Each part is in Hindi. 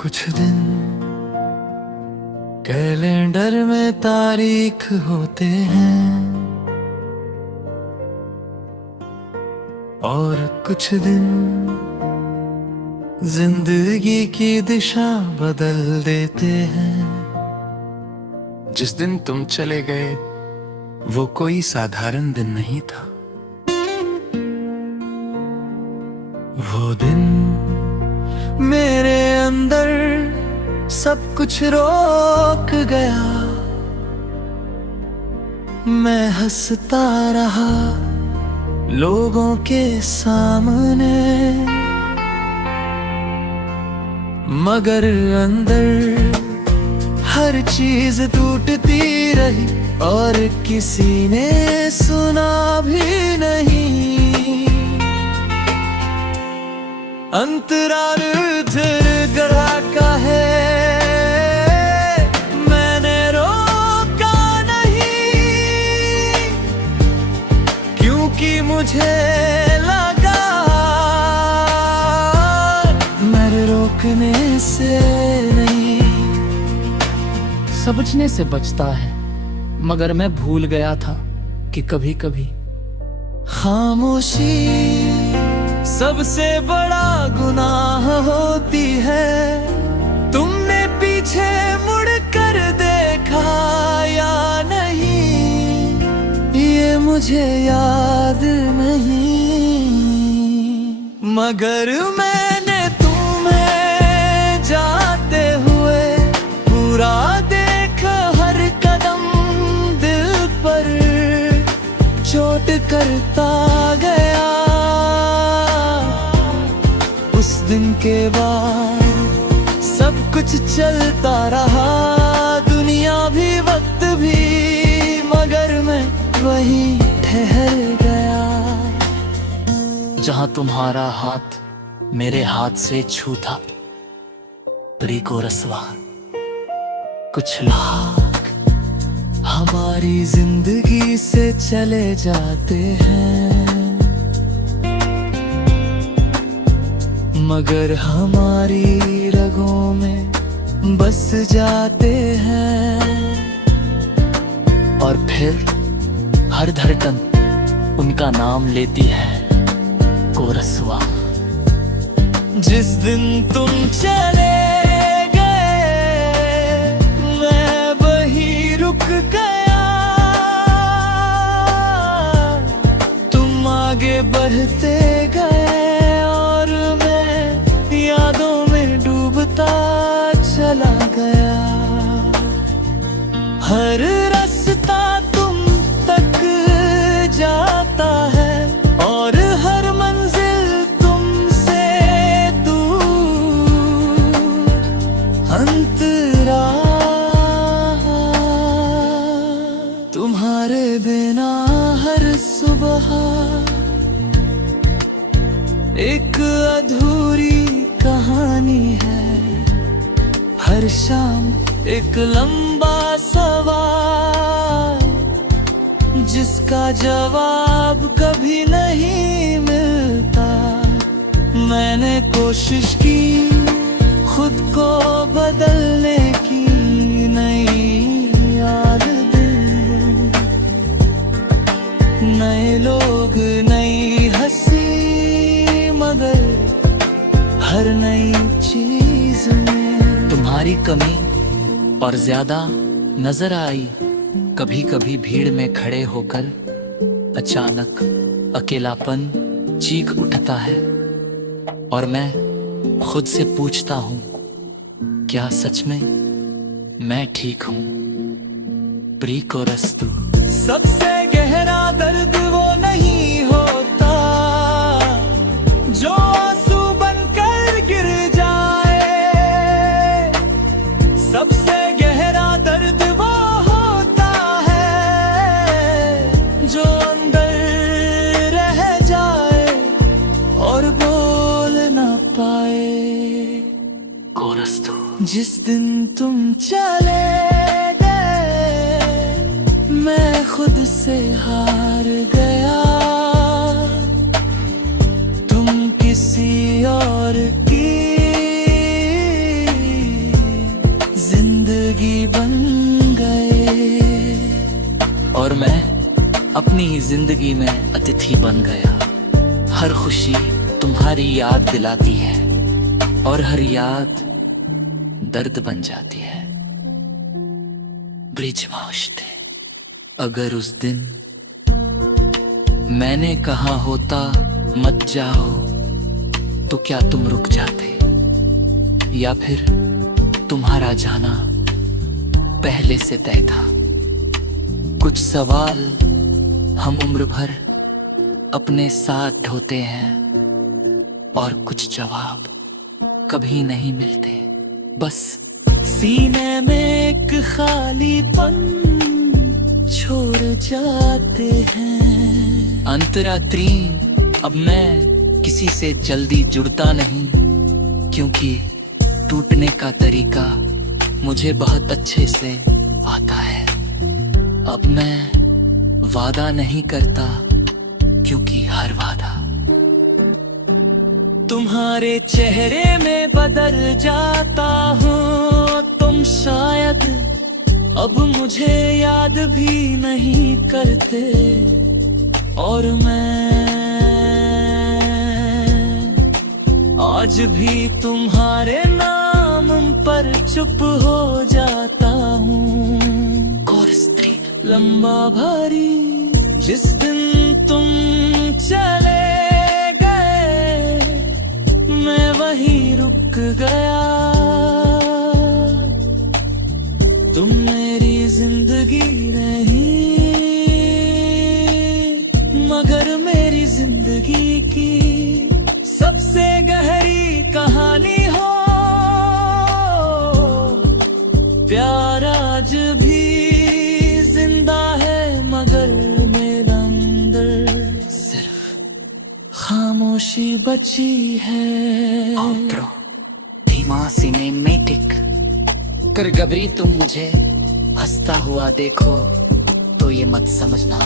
कुछ दिन कैलेंडर में तारीख होते हैं और कुछ दिन जिंदगी की दिशा बदल देते हैं। जिस दिन तुम चले गए वो कोई साधारण दिन नहीं था। वो दिन मेरे अंदर सब कुछ रोक गया। मैं हंसता रहा लोगों के सामने, मगर अंदर हर चीज टूटती रही और किसी ने सुना भी नहीं। अंतराल फिर गढ़ा का है, मैंने रोका नहीं, क्योंकि मुझे लगा मेरे रोकने से नहीं। समझने से बचता है, मगर मैं भूल गया था कि कभी कभी खामोशी सबसे बड़ा गुनाह होती है। तुमने पीछे मुड़ कर देखा या नहीं, ये मुझे याद नहीं, मगर मैंने तुम्हें जाते हुए पूरा देखा। हर कदम दिल पर चोट करता गया। उस दिन के बाद सब कुछ चलता रहा, दुनिया भी वक्त भी, मगर मैं वहीं ठहर गया। जहां तुम्हारा हाथ मेरे हाथ से छूता, प्री को रसवा। कुछ लोग हमारी जिंदगी से चले जाते हैं, मगर हमारी रगों में बस जाते हैं। और फिर हर धड़कन उनका नाम लेती है, कोरसवा। जिस दिन तुम चले गए मैं वहीं रुक गया। तुम आगे बढ़ते गए और मैं यादों में डूबता चला गया। हर रास्ता तुम तक जाता है और हर मंजिल तुमसे दूर। अंतरा तुम्हारे बिना हर सुबह एक अधूरी कहानी है। हर शाम एक लंबा सवाल जिसका जवाब कभी नहीं मिलता। मैंने कोशिश की खुद को बदलने की, नई आदतें, नए लोग, नई हंसी, मगर हर नई चीज में तुम्हारी कमी और ज्यादा नजर आई। कभी कभी भीड़ में खड़े होकर अचानक अकेलापन चीख उठता है और मैं खुद से पूछता हूँ, क्या सच में मैं ठीक हूँ? प्री को रस्तु। सबसे गहरा दर्द वो नहीं होता जो आंसू बनकर गिर जाए। सबसे गहरा दर्द वो होता है जो अंदर रह जाए और बोल ना पाए। कोरस्तु। जिस दिन तुम चले गए मैं खुद से हार गया। तुम किसी और की और मैं अपनी ही जिंदगी में अतिथि बन गया। हर खुशी तुम्हारी याद दिलाती है और हर याद दर्द बन जाती है। ब्रिज माउश्ते, अगर उस दिन मैंने कहा होता मत जाओ तो क्या तुम रुक जाते, या फिर तुम्हारा जाना पहले से तय था? कुछ सवाल हम उम्र भर अपने साथ ढोते हैं और कुछ जवाब कभी नहीं मिलते। बस सीने में एक खालीपन छोड़ जाते हैं। अंतरात्रि, अब मैं किसी से जल्दी जुड़ता नहीं, क्योंकि टूटने का तरीका मुझे बहुत अच्छे से आता है। अब मैं वादा नहीं करता, क्योंकि हर वादा तुम्हारे चेहरे में बदल जाता हूँ। तुम शायद अब मुझे याद भी नहीं करते, और मैं आज भी तुम्हारे नाम पर चुप हो जाता हूँ। और स्त्री लंबा भारी, जिस दिन तुम चले गए मैं वहीं रुक गया। तुम मेरी जिंदगी नहीं, मगर मेरी जिंदगी की सबसे गहरी कहानी हो। प्यार आज भी जिंदा है, मगर मेरे अंदर सिर्फ खामोशी बची है। आउट्रो धीमा सिनेमैटिक कर गबरी, तुम मुझे हंसता हुआ देखो तो ये मत समझना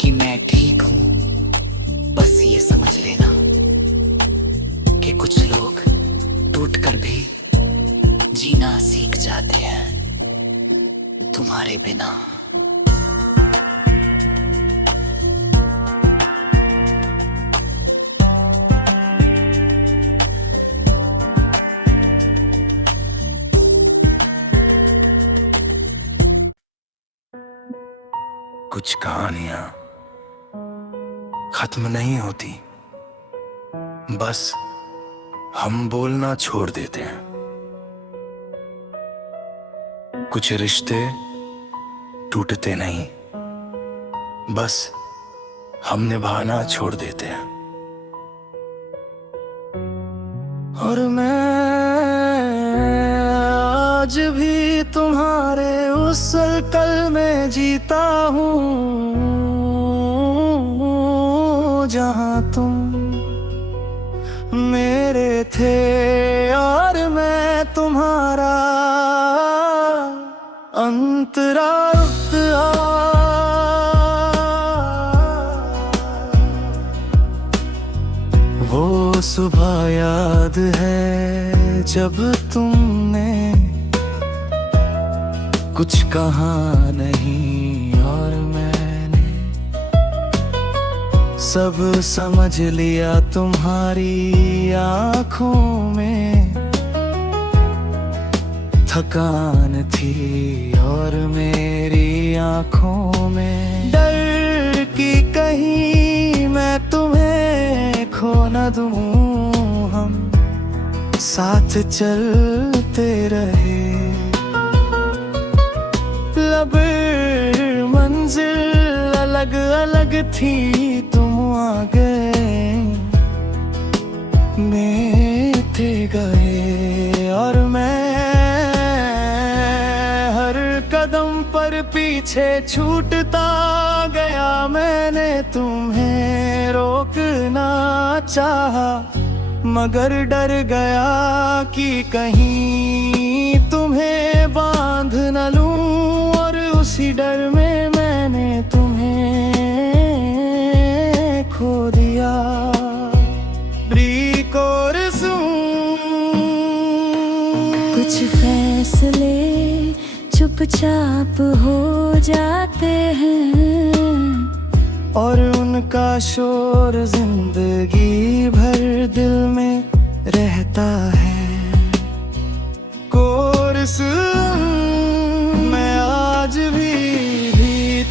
कि मैं ठीक हूँ। बस ये समझ लेना कि कुछ लोग टूट कर भी जीना सीख जाते हैं तुम्हारे बिना। कुछ कहानियां खत्म नहीं होती, बस हम बोलना छोड़ देते हैं। कुछ रिश्ते टूटते नहीं, बस हम निभाना छोड़ देते हैं। और मैं आज भी तुम्हारे उस सर्कल में जीता हूँ, जहाँ तुम मेरे थे और मैं तुम्हारा। अंतरात्मा वो सुबह याद है जब तुमने कुछ कहा नहीं, और मैंने सब समझ लिया तुम्हारी आंखों में। थकान थी और मेरी आंखों में डर की कहीं मैं तुम्हें खो न दूं। हम साथ चलते रहे, लब मंजिल अलग अलग थी, तुम आ गए मैं थे गए। और मैं हर कदम पर पीछे छूटता गया। मैंने तुम्हें रोकना चाहा, मगर डर गया कि कहीं तुम्हें बांध न लूं। और उसी डर में मैंने तुम्हें खो दिया। कुछ फैसले चुप चुपचाप हो जाते हैं, और उनका शोर जिंदगी भर दिल में रहता है। कोरस मैं आज भी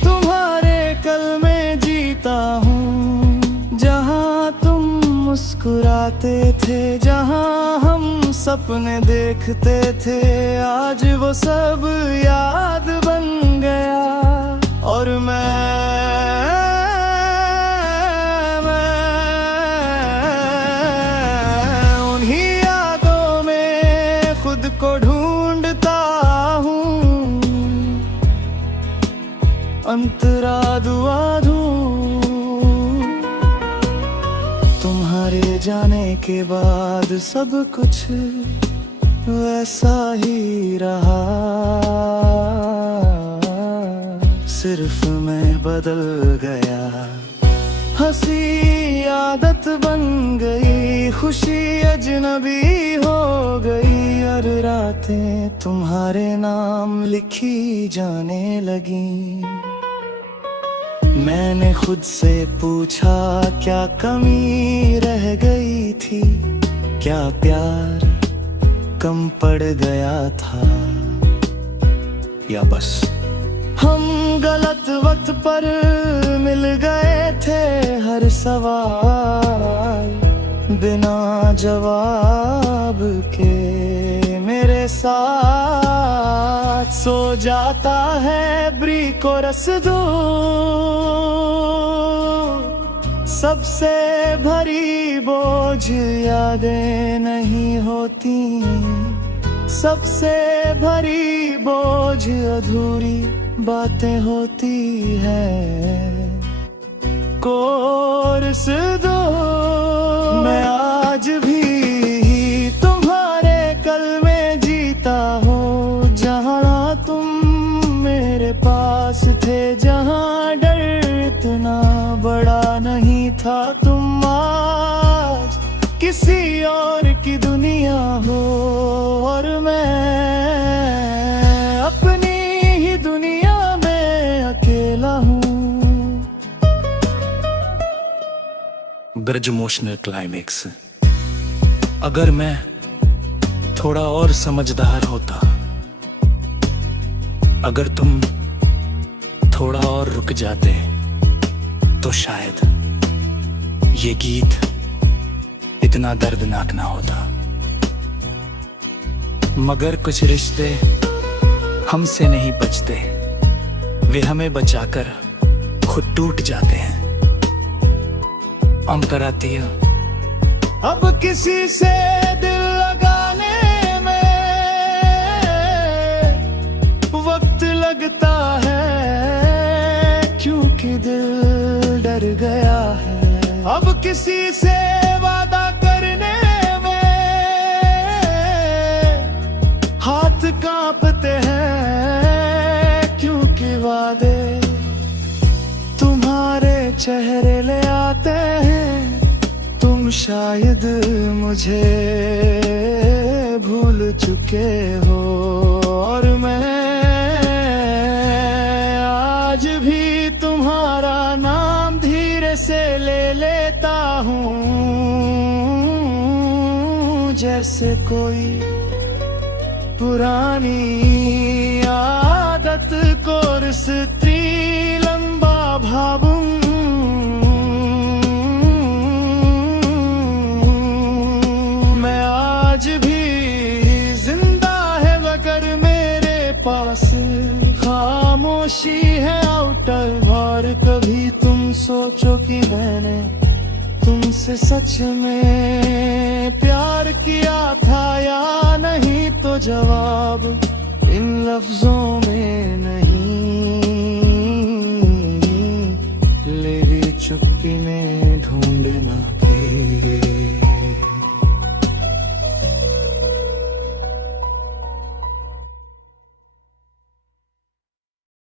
तुम्हारे कल में जीता हूँ, जहाँ तुम मुस्कुराते थे, जहाँ हम सपने देखते थे, आज वो सब याद बन गया। और मैं उन्हीं यादों में खुद को ढूंढता हूँ, अंतरा दुआ दूँ। तुम्हारे जाने के बाद सब कुछ वैसा ही रहा, सिर्फ मैं बदल गया। हंसी आदत बन गई, खुशी अजनबी हो गई, और रातें तुम्हारे नाम लिखी जाने लगी। मैंने खुद से पूछा क्या कमी रह गई थी, क्या प्यार कम पड़ गया था, या बस हम गलत वक्त पर मिल गए थे। हर सवाल बिना जवाब के मेरे साथ सो जाता है। ब्रीक और रसदो सबसे भरी बोझ यादें नहीं होती, सबसे भरी बोझ अधूरी बातें होती है। कोर्स दो मैं आज भी तुम्हारे कल में जीता हूँ, जहाँ तुम मेरे पास थे, जहाँ डर इतना बड़ा नहीं था। तुम आज किसी और की दुनिया हो, और मैं अपनी ही दुनिया में अकेला हूँ। Braj emotional climax. अगर मैं थोड़ा और समझदार होता, अगर तुम थोड़ा और रुक जाते, तो शायद ये गीत इतना दर्दनाक ना होता। मगर कुछ रिश्ते हमसे नहीं बचते, वे हमें बचाकर खुद टूट जाते हैं। अंतरातिया अब किसी से दिल लगाने में वक्त लगता है, क्योंकि दिल डर गया है। अब किसी से वादा करने में हाथ कांपते हैं, क्योंकि वादे तुम्हारे चेहरे ले आते हैं। तुम शायद मुझे भूल चुके हो, और मैं आज भी तुम्हारा नाम धीरे से ले लेता हूँ, जैसे कोई पुरानी आदत को स्त्री लंबा भावूं। मैं आज भी जिंदा है मगर मेरे पास खामोशी है आउटर बार। कभी तुम सोचो कि मैंने तुमसे सच में प्यार किया था या नहीं, तो जवाब इन लफ्जों में नहीं।